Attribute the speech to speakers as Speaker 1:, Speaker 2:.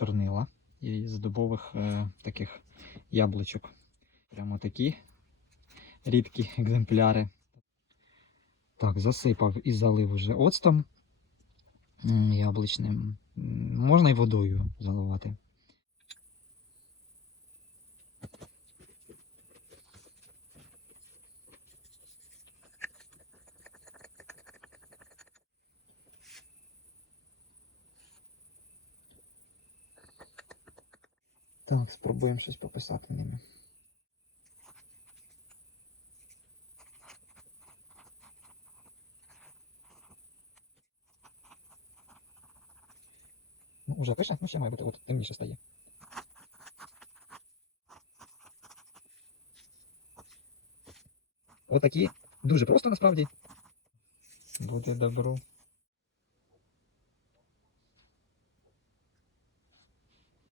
Speaker 1: чорнила з дубових е, таких яблучок. Прямо такі рідкі екземпляри. Так, засипав і залив уже оцтом яблучним. Можна і водою заливати. Так, спробуємо щось пописати ними. Ну, уже пише, ну ще має бути, от темніше стає. Отакі. Дуже просто насправді. Буде добру.